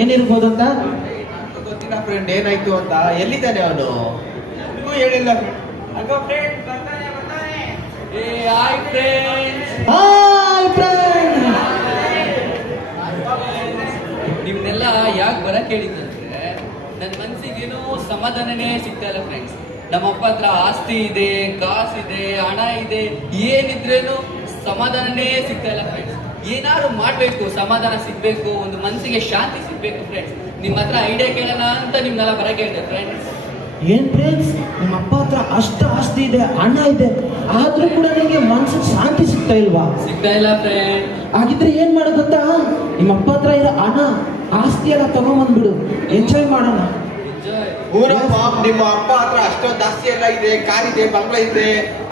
ಏನಿರ್ಬೋದು ಅಂತ ಗೊತ್ತಿಲ್ಲ ಫ್ರೆಂಡ್, ಏನಾಯ್ತು ಅಂತ. ಎಲ್ಲಿದ್ದಾನೆ ಅವನು? ನನಗೂ ಹೇಳಿಲ್ಲ ಫ್ರೆಂಡ್. ನಿಮ್ನೆಲ್ಲ ಯಾಕೆ ಬರಕ್ ಹೇಳಿದ್ದಂದ್ರೆ ನನ್ನ ಮನ್ಸಿಗೇನೋ ಸಮಾಧಾನನೇ ಸಿಗ್ತಾ ಇಲ್ಲ ಫ್ರೆಂಡ್ಸ್. ನಮ್ಮಪ್ಪ ಹತ್ರ ಆಸ್ತಿ ಇದೆ, ಕಾಸಿದೆ, ಹಣ ಇದೆ, ಏನಿದ್ರೇನು ಸಮಾಧಾನನೇ ಸಿಗ್ತಾ ಇಲ್ಲ ಫ್ರೆಂಡ್ಸ್. ಏನಾದ್ರು ಮಾಡ್ಬೇಕು, ಸಮಾಧಾನ ಸಿಗ್ಬೇಕು, ಒಂದು ಮನಸ್ಸಿಗೆ ಶಾಂತಿ ಸಿಗ್ಬೇಕು ಫ್ರೆಂಡ್ಸ್. ನಿಮ್ಮ ಹತ್ರ ಐಡಿಯಾ ಕೇಳೋಣ ಅಂತ ನಿಮ್ನೆಲ್ಲ ಬರಕ್ ಹೇಳಿದೆ ಫ್ರೆಂಡ್ಸ್. ಏನ್ ಫ್ರೆಂಡ್ಸ್, ನಿಮ್ಮ ಅಪ್ಪ ಹತ್ರ ಅಷ್ಟು ಆಸ್ತಿ ಇದೆ, ಹಣ ಇದೆ, ಆದ್ರೂ ಕೂಡ ನಿಮಗೆ ಮನ್ಸಿಗೆ ಶಾಂತಿ ಸಿಗ್ತಾ ಇಲ್ವಾ? ಸಿಗ್ತಾ ಇಲ್ಲ ಫ್ರೆಂಡ್. ಹಾಗಿದ್ರೆ ಏನ್ ಮಾಡೋದು ಗೊತ್ತಾ? ನಿಮ್ಮ ಅಪ್ಪ ಹತ್ರ ಇರೋ ಹಣ ಆಸ್ತಿ ಎಲ್ಲ ತಗೊಂಬಂದ್ಬಿಡು, ಎಂಜಾಯ್ ಮಾಡೋಣ. ಊರಪ್ಪ, ನಿಮ್ಮ ಅಪ್ಪ ಹತ್ರ ಅಷ್ಟೊಂದು ಆಸ್ತಿ ಎಲ್ಲ ಇದೆ, ಕಾರ್ ಇದೆ, ಬಂಗ್ಲ ಇದೆ,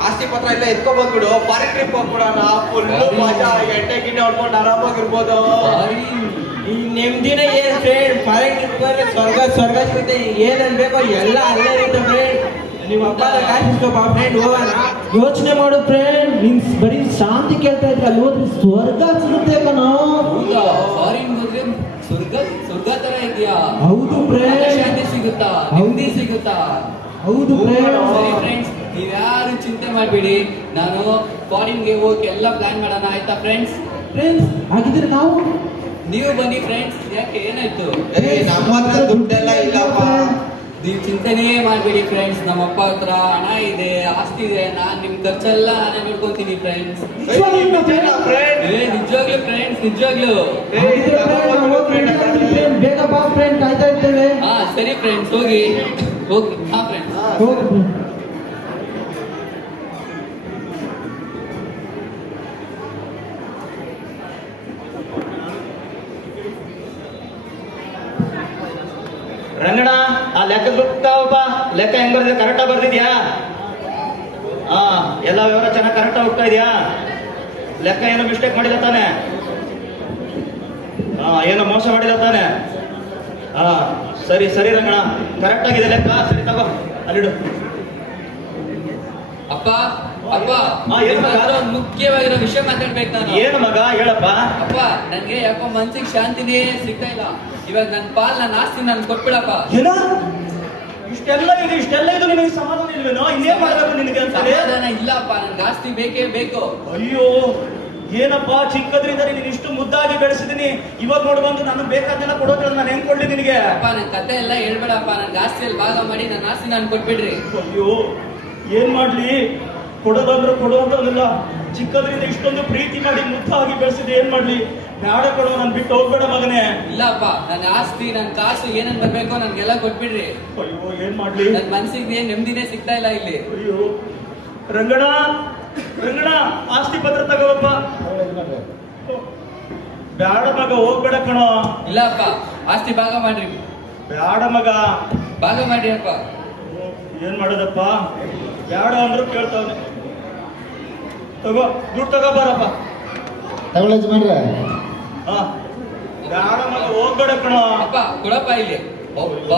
ಆಸ್ತಿ ಪತ್ರ ಎಲ್ಲ ಎತ್ಕೊಂಡ್ ಬಂದ್ಬಿಡು, ಫಾರಿನ್ ಟ್ರಿಪ್ ಹೋಗ್ಬಿಡೋಣ. ಫುಲ್ ಮಜಾ, ಎಣ್ಣೆ ಗಿಣ್ಣೆ ಹೊಡ್ಕೊಂಡು ಆರಾಮಾಗಿರ್ಬೋದು. ಈ ನೆಮ್ಮದಿನ ಏನ್ ಫ್ರೆಂಡ್, ಫಾರಿನ್ ಟ್ರಿಪ್ ಬಂದ್ರೆ ಸ್ವರ್ಗ ಸಿಗುತ್ತೆ. ಏನೇನ್ ಬೇಕೋ ಎಲ್ಲ ಅಲ್ಲೇ ಇರುತ್ತೆ ಫ್ರೆಂಡ್. ನಿಮ್ಮ ಅಪ್ಪ ಕಾಯಿಸ್ಕೋಪ ಫ್ರೆಂಡ್, ಹೋಗೋಣ. ಯೋಚನೆ ಮಾಡು ಫ್ರೆಂಡ್, ನೀನ್ ಬರೀ ಶಾಂತಿ ಕೇಳ್ತಾ ಇದ್ರೆ ಅಲ್ಲಿ ಹೋದ್ರೆ ಸ್ವರ್ಗ ಸಿಗುತ್ತೆ ಕಣೋ. ಫಾರಿನ್ ಹೋದ್ರೆ ಸ್ವರ್ಗ ತರ ಇದೆಯಾ? ಹೌದು ಫ್ರೆಂಡ್. ಶಾಂತಿ ಸಿಗುತ್ತಾ, ನೆಮ್ಮದಿ ಸಿಗುತ್ತಾ? ಹೌದು ಫ್ರೆಂಡ್. ಸರಿ ಫ್ರೆಂಡ್ಸ್, ನೀವ್ಯಾರು ಚಿಂತೆ ಮಾಡ್ಬೇಡಿ, ನಾನು ಫಾರಿನ್ಗೆ ಹೋಗಿ ಎಲ್ಲ ಪ್ಲಾನ್ ಮಾಡೋಣ, ಆಯ್ತಾ ಫ್ರೆಂಡ್ಸ್? ಫ್ರೆಂಡ್ಸ್, ಹಾಗಿದ್ರೆ ನಾವು ನೀವು ಬನ್ನಿ ಫ್ರೆಂಡ್ಸ್. ಯಾಕೆ, ಏನಾಯ್ತು? ನಮ್ಮ ಹತ್ರ ದುಡ್ಡೆಲ್ಲ ಇಲ್ಲಪ್ಪ. ನೀವು ಚಿಂತೆನೇ ಮಾಡ್ಬೇಡಿ ಫ್ರೆಂಡ್ಸ್, ನಮ್ಮ ಅಪ್ಪ ಹತ್ರ ಹಣ ಇದೆ, ಆಸ್ತಿ ಇದೆ, ನಾನ್ ನಿಮ್ ಖರ್ಚೆಲ್ಲ ನಾನೇ ನೋಡ್ಕೊಂತೀನಿ ಫ್ರೆಂಡ್ಸ್. ನಿಜವಾಗ್ಲು ಫ್ರೆಂಡ್ಸ್, ನಿಜವಾಗ್ಲು. ಬೇಗ ಬಾ ಫ್ರೆಂಡ್, ಕಾಯ್ತಾ ಇರ್ತೇವೆ. ಹಾ ಸರಿ ಫ್ರೆಂಡ್ಸ್, ಹೋಗಿ. ಹಾ ಫ್ರೆಂಡ್ಸ್. ರಂಗಣ, ಆ ಲೆಕ್ಕ ಬಿಡ್ತಾವಪ್ಪ. ಲೆಕ್ಕ ಹೆಂಗ್ ಬರ್ದಿದೆ? ಕರೆಕ್ಟಾಗಿ ಬರ್ದಿದ್ಯಾ? ಹಾ, ಎಲ್ಲ ವಿವರ ಚೆನ್ನಾಗಿ ಕರೆಕ್ಟಾಗಿ ಹೋಗ್ತಾ ಇದೆಯಾ? ಲೆಕ್ಕ ಏನೋ ಮಿಸ್ಟೇಕ್ ಮಾಡಿಲ್ಲ ತಾನೆ? ಹಾ, ಏನೋ ಮೋಸ ಮಾಡಿಲ್ಲ ತಾನೆ? ಹಾ, ಸರಿ ಸರಿ ರಂಗಣ, ಕರೆಕ್ಟ್ ಆಗಿದೆ ಲೆಕ್ಕ. ಸರಿ ತಗೋ, ಅಲ್ಲಿಡು. ಅಪ್ಪ ಅಪ್ಪ, ಏನು ಮಗ? ಒಂದು ಮುಖ್ಯವಾಗಿರೋ ವಿಷಯ ಮಾತಾಡ್ಬೇಕು ನಾನು. ಏನು ಮಗ, ಹೇಳಪ್ಪ. ಅಪ್ಪ, ನನ್ಗೆ ಯಾಕೋ ಮನ್ಸಿಗೆ ಶಾಂತಿನೇ ಸಿಗ್ತಾ ಇಲ್ಲ. ಇವಾಗ ನನ್ನ ಆಸ್ತಿ ನನ್ ಕೊಟ್ಬಿಡಪ್ಪ. ಏನ? ಇಷ್ಟೆಲ್ಲ ಇದು ನಿನಗೆ ಸಮಾಧಾನ ಇಲ್ವೇನೋ? ಇನ್ನೇನ್ ಮಾಡ್ಬೇಕು ನಿನಗೆ ಅಂತ? ಸಮಾಧಾನ ಇಲ್ಲಪ್ಪ, ನನ್ಗೆ ಆಸ್ತಿ ಬೇಕೇ ಬೇಕು. ಅಯ್ಯೋ, ಏನಪ್ಪ, ಚಿಕ್ಕದ್ರಿಂದ ನೀನು ಇಷ್ಟು ಮುದ್ದಾಗಿ ಬೆಳೆಸಿದೀನಿ, ಇವಾಗ ನೋಡ್ ಬಂದು ನನಗೆ ಬೇಕಾದೆಲ್ಲ ಕೊಡೋದ್ರಲ್ಲಿ ನಾನು ಹೆಂಗ್ ಕೊಡ್ಲಿ ನಿನಗೆ? ಅಪ್ಪ, ನನ್ ಕತೆ ಎಲ್ಲ ಹೇಳ್ಬೇಡಪ್ಪ, ನನ್ಗೆ ಆಸ್ತಿಯಲ್ಲಿ ಭಾಗ ಮಾಡಿ ನನ್ನ ಆಸ್ತಿ ನಾನು ಕೊಟ್ಬಿಡ್ರಿ. ಅಯ್ಯೋ, ಏನ್ ಮಾಡ್ಲಿ? ಕೊಡೋದಂದ್ರೆ ಕೊಡೋದಿಲ್ಲ. ಚಿಕ್ಕದ್ರಿಂದ ಇಷ್ಟೊಂದು ಪ್ರೀತಿ ಮಾಡಿ ಮುದ್ದಾಗಿ ಬೆಳೆಸಿದೆ, ಏನ್ ಮಾಡ್ಲಿ? ಬ್ಯಾಡ ಕೊಡೋ, ನನ್ ಬಿಟ್ಟು ಹೋಗ್ಬೇಡ ಮಗನೇ. ಇಲ್ಲಪ್ಪ, ನನ್ನ ಆಸ್ತಿ, ನನ್ನ ಕಾಸು ಏನೇನ್ ಬರ್ಬೇಕೋ ನನ್ಗೆಲ್ಲ ಕೊಟ್ಬಿಡ್ರಿ. ಅಯ್ಯೋ, ಏನ್ ಮಾಡ್ಲಿ? ನನ್ ಮನ್ಸಿಗೆ ನೆಮ್ಮದಿನೇ ಸಿಗ್ತಾ ಇಲ್ಲ ಇಲ್ಲಿ. ಅಯ್ಯೋ, ರಂಗಣ, ಆಸ್ತಿ ಪತ್ರ ತಗೋಪ್ಪ. ಬ್ಯಾಡ ಮಗ, ಹೋಗ್ಬೇಡ ಕಣೋ. ಇಲ್ಲಪ್ಪ, ಆಸ್ತಿ ಭಾಗ ಮಾಡ್ರಿ. ಬ್ಯಾಡ ಮಗ, ಭಾಗ ಮಾಡ್ರಿ ಅಪ್ಪ. ಏನ್ ಮಾಡೋದಪ್ಪ? ಬ್ಯಾಡ ಅಂದ್ರು ಕೇಳ್ತಾವನೆ. ತಗೋ, ದುಡ್ಡು ತಗೋಬಾರಪ್ಪ. ತಗೊಳ್ಳಿ. ಹಾ, ಬ್ಯಾಡ ಮಗ, ಹೋಗ್ಬೇಡ ಕಣೋ. ಅಪ್ಪ ಕೊಡಪ್ಪ ಇಲ್ಲಿ. ಒಬ್ಬ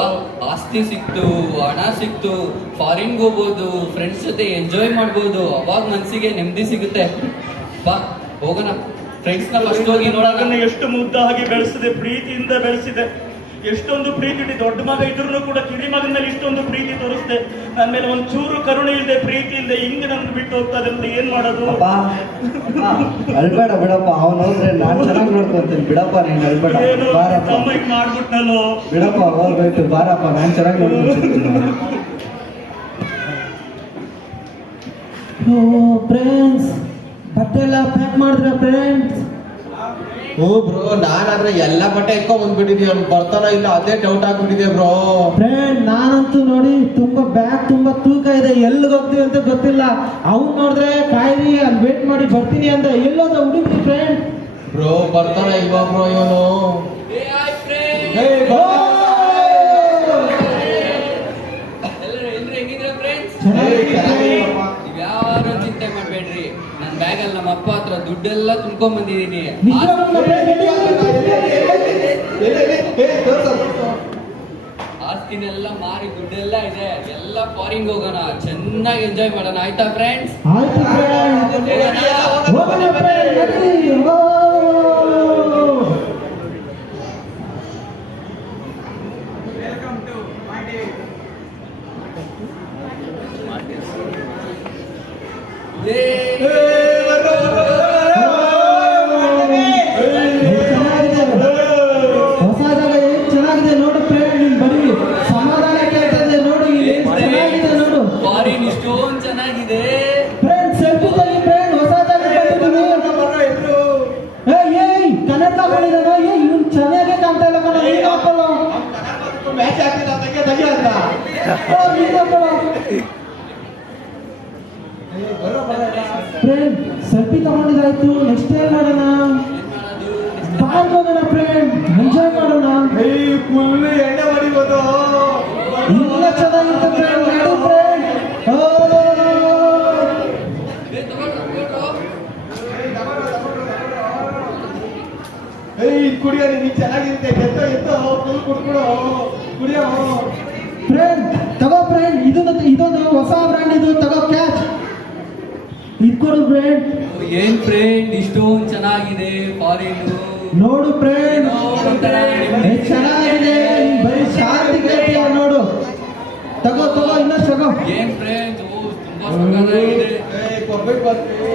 ಆಸ್ತಿ ಸಿಕ್ತು, ಹಣ ಸಿಕ್ತು, ಫಾರಿನ್ ಹೋಗ್ಬೋದು, ಫ್ರೆಂಡ್ಸ್ ಜೊತೆ ಎಂಜಾಯ್ ಮಾಡ್ಬೋದು, ಅವಾಗ ಮನ್ಸಿಗೆ ನೆಮ್ಮದಿ ಸಿಗುತ್ತೆ. ಬಾ ಹೋಗೋಣ ಫ್ರೆಂಡ್ಸ್ ನ ಫಸ್ಟ್ ಹೋಗಿ ನೋಡೋಣ. ಎಷ್ಟು ಮುದ್ದಾಗಿ ಬೆಳೆಸಿದೆ, ಪ್ರೀತಿಯಿಂದ ಬೆಳೆಸಿದೆ. ಎಷ್ಟೊಂದು ಪ್ರೀತಿ ಇಟ್ಟು, ದೊಡ್ಡ ಮಗ ಇದ್ರೂ ಕೂಡ ಕಿಡಿ ಮಗನಲ್ಲಿ ಇಷ್ಟೊಂದು ಪ್ರೀತಿ ತೋರಿಸ್ದೆ. ನನ್ನ ಮೇಲೆ ಒಂದು ಚೂರು ಕರುಣೆ ಇಲ್ಲದೆ, ಪ್ರೀತಿ ಇಲ್ಲದೆ ಹಿಂಗೆ ನನ್ಗೆ ಬಿಟ್ಟು ಹೋಗ್ತದೆ ಅಂತ ಏನ್ ಮಾಡೋದು? ಅಳ್ಬೇಡ ಬಿಡಪ್ಪ, ಅವನು ಹೋದ್ರೆ ನಾನು ಚೆನ್ನಾಗಿ ನೋಡ್ಕೊಂತೀನಿ. ಬಿಡಪ್ಪ, ನೀನು ಅಳ್ಬೇಡ. ಏನು ತಮ್ಮ ಹಿಂಗ್ ಮಾಡ್ಬಿಟ್ನಲ್ಲೋ. ಬಿಡಪ್ಪ, ಹೋಗ್ಬೇಕು, ಬಾರಪ್ಪ, ನಾನು ಚೆನ್ನಾಗಿ ನೋಡ್ಕೊಂತೀನಿ. ಫ್ರೆಂಡ್ಸ್, ಬಟ್ಟೆ ಎಲ್ಲ ಪ್ಯಾಕ್ ಮಾಡಿದ್ರೆ ಫ್ರೆಂಡ್ಸ್? ಓ ಬ್ರೋ, ನಾನಾದ್ರೆ ಎಲ್ಲ ಬಟ್ಟೆ ಎತ್ಕೊಂಡ್ ಬಂದ್ಬಿಟ್ಟಿದ್ವಿ, ಅವ್ನು ಬರ್ತಾನೋ ಇಲ್ಲ ಅದೇ ಡೌಟ್ ಆಗ್ಬಿಟ್ಟಿದೆ ಬ್ರೋ. ಫ್ರೆಂಡ್, ನಾನಂತೂ ನೋಡಿ ತುಂಬಾ ಬ್ಯಾಗ್ ತುಂಬಾ ತೂಕ ಇದೆ, ಎಲ್ಲಿಗೆ ಹೋಗ್ತೀವಿ ಅಂತ ಗೊತ್ತಿಲ್ಲ. ಅವ್ನು ನೋಡಿದ್ರೆ ಕಾಯಿರಿ ಅಲ್ಲಿ ವೇಟ್ ಮಾಡಿ ಬರ್ತೀನಿ ಅಂತ ಎಲ್ಲೋದ ಹುಡುಕ್ರಿ ಫ್ರೆಂಡ್. ಬ್ರೋ, ಬರ್ತಾನ ಇಲ್ವಾ ಬ್ರೋ ಇವನು? ಯಾರು ಚಿಂತೆ ಮಾಡ್ಬೇಡ್ರಿ, ನನ್ ಬ್ಯಾಗ್ ಅಲ್ಲಿ ನಮ್ಮ ಅಪ್ಪ ಹತ್ರ ದುಡ್ಡೆಲ್ಲ ತುಂಬ್ಕೊಂಡ್ ಬಂದಿದೀನಿ. ಆಸ್ತಿನೆಲ್ಲ ಮಾರಿ ದುಡ್ಡೆಲ್ಲ ಇದೆ, ಎಲ್ಲ ಫಾರಿನ್ ಹೋಗೋಣ, ಚೆನ್ನಾಗಿ ಎಂಜಾಯ್ ಮಾಡೋಣ, ಆಯ್ತಾ ಫ್ರೆಂಡ್ಸ್? ಏ, ಹೊಸ ಜಾಗ ಏನ್ ಚೆನ್ನಾಗಿದೆ ನೋಡು ಫ್ರೆಂಡ್, ನಿನ್ ಬರೀ ಸಮಾಧಾನ ಕೇಳ್ತದೆ ನೋಡು, ಇಲ್ಲಿ ಏನ್ ಚೆನ್ನಾಗಿದೆ ನೋಡು ಫಾರಿನ್ ಇಷ್ಟೊಂದ್ ಚೆನ್ನಾಗಿದೆ. ಫ್ರೆಂಡ್. ಸೆಲ್ಫಿ ತೆಗಿ ಫ್ರೆಂಡ್, ಹೊಸ ಜಾಗ ಕನ್ನಡ ತಗೊಂಡಿದ್ದಾನ. ಇವ್ನು ಚೆನ್ನಾಗೇ ಕಾಣ್ತಾ ಇಲ್ಲ ಕಣ, ನೀನ್ ಹಾಕಲ್ಲ. ಮ್ಯಾಚ್ ಆಗ್ತಿಲ್ಲ ತೆಗೆ ತೆಗೆ ಅಂತ ನೀನ್ ಹಾಕಲ್ಲ ಫ್ರೆಂಡ್. ಸೆಲ್ಫಿ ತಗೊಂಡಿದ್ದಾಯ್ತು, ನೆಕ್ಸ್ಟ್ ಏನ್ ಮಾಡೋಣ? ಏನ್ ಮಾಡೋದು? ಪಾರ್ಕ್ ಹೋಗೋಣ ಫ್ರೆಂಡ್, ಎಂಜಾಯ್ ಮಾಡೋಣ. ಫುಲ್ ಎಣ್ಣೆ ಹೊಡಿಬೋದು. ಇಲ್ಲ ಚೆನ್ನಾಗಿರುತ್ತೆ ಫ್ರೆಂಡ್, ನಡು ಫ್ರೆಂಡ್. ಏ, ತಗೊಳ್ರು. ಕುಡಿಯೋ ನೀನ್ ಚೆನ್ನಾಗಿರುತ್ತೆ. ಎತ್ತೋ ಫುಲ್ ಕುಡ್ಕೊಡು ಕುಡಿಯೋ. ಫ್ರೆಂಡ್ ತಗೋ ಫ್ರೆಂಡ್, ಇದೊಂದು ಹೊಸ ಬ್ರ್ಯಾಂಡ್, ಇದು ತಗೋ ಕ್ಯಾಚ್. ಇದ್ಕೊಡು ಫ್ರೆಂಡ್. ಏನ್ ಫ್ರೆಂಡ್ ಇಷ್ಟೊಂದ್ ಚೆನ್ನಾಗಿದೆ ಫಾರಿನ್? ನೋಡು ಫ್ರೆಂಡ್, ಚೆನ್ನಾಗಿದೆ. ಬರೀ ಶಾಂತಿ ಕೇಳ್ತೀಯ ನೋಡು. ತಗೋ ಇನ್ನಷ್ಟು ತಗೋ. ಏನ್ ಫ್ರೆಂಡ್ ತುಂಬಾ ಸುಂದರವಾಗಿದೆ. ಕೊಡ್ಬೇಕು ಬರ್ತೀವಿ.